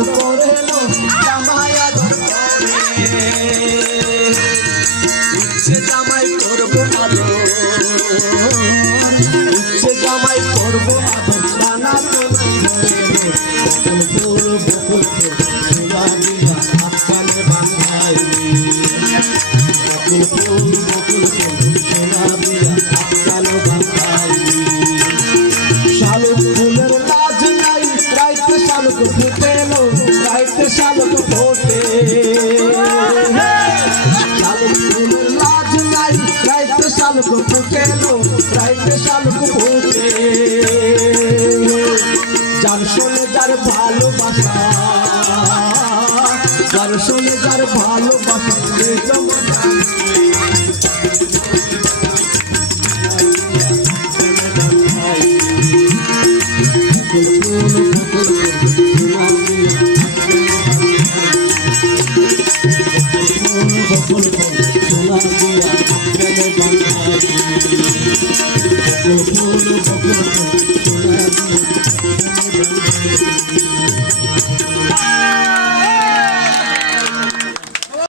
আদর করে লো জামাই আদর করে ইচ্ছে জামাই করবো আদর ইচ্ছে জামাই করবো আদর বানা তো ফুল বকুল সোনা দিয়া হাত কানে বাঁধাই বকুল ফুল বকুল সোনা দিয়া হাত কানে বাঁধাই শালুক ফুলের লাজ নাই রাইতে শালুক ফুটেলো রাইতে শালুক ফোটে শালুক ফুলের লাজ নাই রাইতে শালুক ফুটেলো রাইতে শালুক ফোটে যার শোনে যার ভালোবাসা যার শোনে যার ভালোবাসা